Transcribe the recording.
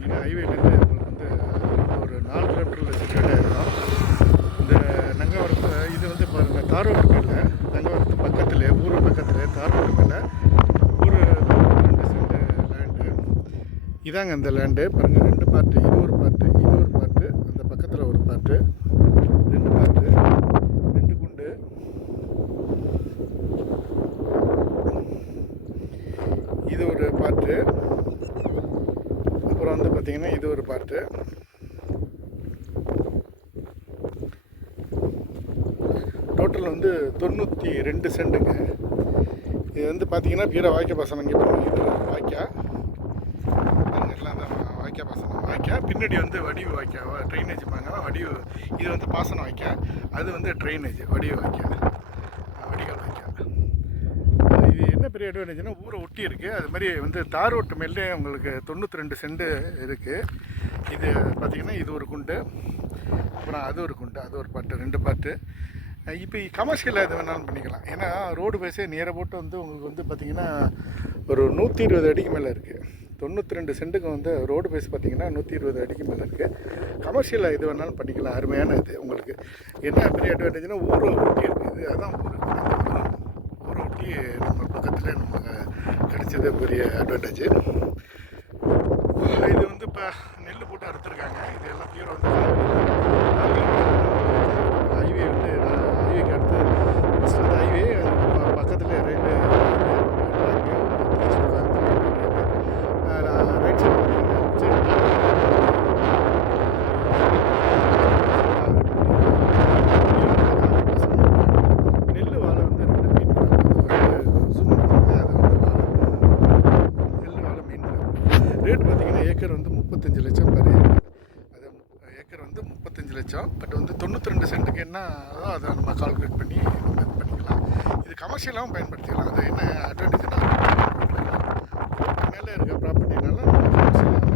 பார்த்தீங்கன்னா ஹைவேலேருந்து உங்களுக்கு ஒரு 4 கிலோமீட்டரில் சிட்டியோட இருக்கும். இந்த நங்கவரத்து இது பாருங்கள், தார் ரோடு மேலே நங்கவரத்து பக்கத்தில் ஊர் பக்கத்தில் தார் ரோடு மேலே ஒரு 2 சென்ட் லேண்டு இதாங்க. அந்த லேண்டு பாருங்கள், 2 பார்ட்டு, இது ஒரு பார்ட்டு, இது ஒரு பார்ட்டு, அந்த பக்கத்தில் ஒரு பார்ட்டு, 2 பார்ட்டு, 2 குண்டு. இது ஒரு பார்ட்டு, அப்புறம் பார்த்தீங்கன்னா இது ஒரு பார்ட்டு. டோட்டல் 92 சென்ட்டுங்க. இது பார்த்தீங்கன்னா கீழே வாய்க்கா பாசனம். இங்கே இது வாய்க்கா எல்லாம் தான் வாய்க்கா பாசனம். வாய்க்கா பின்னாடி வடிவு வாய்க்கா, ட்ரைனேஜ் பாங்க வடிவு. இது பாசனம் வாய்க்கா, அது ட்ரைனேஜ் வடிவு வாய்க்கா, வடிகால் வாய்க்கா. இது என்ன பெரிய அட்வான்டேஜ்னா ஊரை ஒட்டி இருக்குது. அது மாதிரி தார் ரோட்டு மேலே உங்களுக்கு 92 சென்ட் இருக்குது. இது பார்த்திங்கன்னா இது ஒரு குண்டு, அப்புறம் அது ஒரு குண்டு, அது ஒரு பார்ட்டு, 2 பார்ட்டு. இப்போ கமர்ஷியலாக எது வேணாலும் பண்ணிக்கலாம். ஏன்னா ரோடு பேஸே நேராக போட்டு உங்களுக்கு பார்த்திங்கன்னா ஒரு 120 அடிக்கு மேலே இருக்குது. 92 சென்ட்டுக்கு ரோடு பேஸ் பார்த்திங்கன்னா 120 அடிக்கு மேலே இருக்குது. கமர்ஷியலாக எது வேணாலும் பண்ணிக்கலாம். அருமையான இது. உங்களுக்கு என்ன பெரிய அட்வான்டேஜ்னால் ஊரை ஒட்டி இருக்குது. அதுதான் ஊரை ஒட்டி நம்ம பக்கத்தில் நமக்கு கிடைச்சது பெரிய அட்வான்டேஜ். இது இப்போ நெல் போட்டு அறுத்துருக்காங்க. இது எல்லாம் கீரை ஹைவே ஹைவேக்கு அடுத்து ஹைவே பக்கத்தில் ரயில்வே ரைட் சைடு நெல் வாழை 2 மீன் சும்மா அது வாழை நெல் வாழை மீன் ரேட் பார்த்திங்கன்னா ஏக்கர் 35 லட்சம் பெர் ஏக்கர். அது ஏக்கர் 35 லட்சம். பட் 92 சென்ட்டுக்கு என்ன அதை நம்ம கால்குலேட் பண்ணி நம்ம இது பண்ணிக்கலாம். இது கமர்ஷியலாகவும் பயன்படுத்திக்கலாம். அது என்ன அட்வான்டேஜ்னால் மேலே இருக்க ப்ராப்பர்ட்டினால நம்ம கமர்ஷியலாக